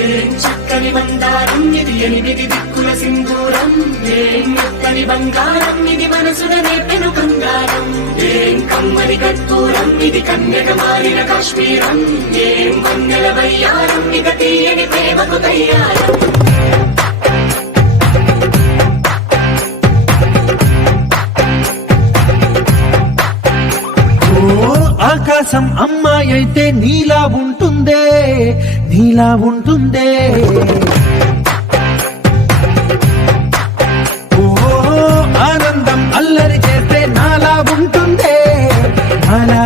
ఏం చక్కని మందారం ఇది, ఎనిమిది దిక్కుల సింధూరం. ఏం మెత్తని బంగారం ఇది, మనసున నేపెను బంగారం. ఏం కమ్మని కర్పూరం ఇది, కన్యక మారిన కాశ్మీరం. ఏం వన్నెల వయ్యారం ఇక తీయని ప్రేమకు తయ్యారం. ఆకాశం అమ్మాయి అయితే నీలా ఉంటుందే, నీలా ఉంటుందే. ఓ ఆనందం అల్లరి చేస్తే నాలా ఉంటుందే, నాలా